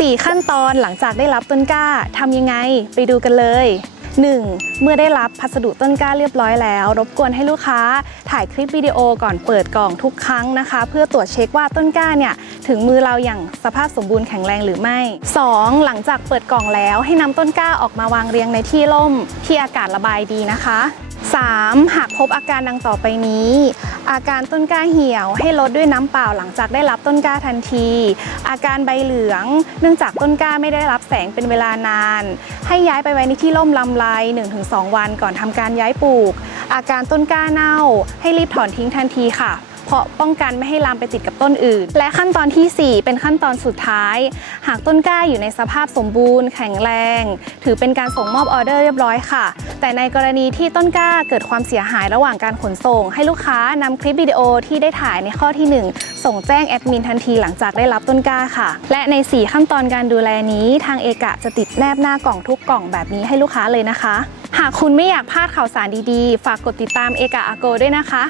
4 ขั้นตอนหลังจากได้รับต้นกล้าทำยังไงไปดูกันเลย 1. เมื่อได้รับพัสดุต้นกล้าเรียบร้อยแล้ว รบกวนให้ลูกค้าถ่ายคลิปวิดีโอก่อนเปิดกล่องทุกครั้งนะคะ เพื่อตรวจเช็คว่าต้นกล้าเนี่ยถึงมือเราอย่างสภาพสมบูรณ์แข็งแรงหรือไม่ 2. หลังจากเปิดกล่องแล้วให้นำต้นกล้าออกมาวางเรียงในที่ร่ม ที่อากาศระบายดีนะคะ 3. หากพบอาการดังต่อไปนี้ อาการต้นกล้าเหี่ยว ให้ลดด้วยน้ำเปล่าหลังจากได้รับต้นกล้าทันที อาการใบเหลือง เนื่องจากต้นกล้าไม่ได้รับแสงเป็นเวลานาน ให้ย้ายไปไว้ในที่ร่มลำไร 1-2 วันก่อนทำการย้ายปลูก อาการต้นกล้าเน่า ให้รีบถอนทิ้งทันทีค่ะเพราะป้องกันไม่ให้ลามไปติดกับต้นอื่น และขั้นตอนทีสี่4 เป็นขั้นตอนสุดท้าย หากต้นกล้าอยู่ในสภาพสมบูรณ์ แข็งแรง ถือเป็นการส่งมอบออเดอร์เรียบร้อยค่ะ แต่ในกรณีที่ต้นกล้าเกิดความเสียหายระหว่างการขนส่ง ให้ลูกค้านำคลิปวิดีโอที่ได้ถ่ายในข้อที่ 1 ส่งแจ้งแอดมินทันทีหลังจากได้รับต้นกล้าค่ะ และใน 4 ขั้นตอนการดูแลนี้ ทางเอกะจะติดแนบหน้ากล่องทุกกล่องแบบนี้ให้ลูกค้าเลยนะคะ หากคุณไม่อยากพลาดข่าวสารดีๆ ฝากกดติดตามเอกะอาโกด้วยนะคะ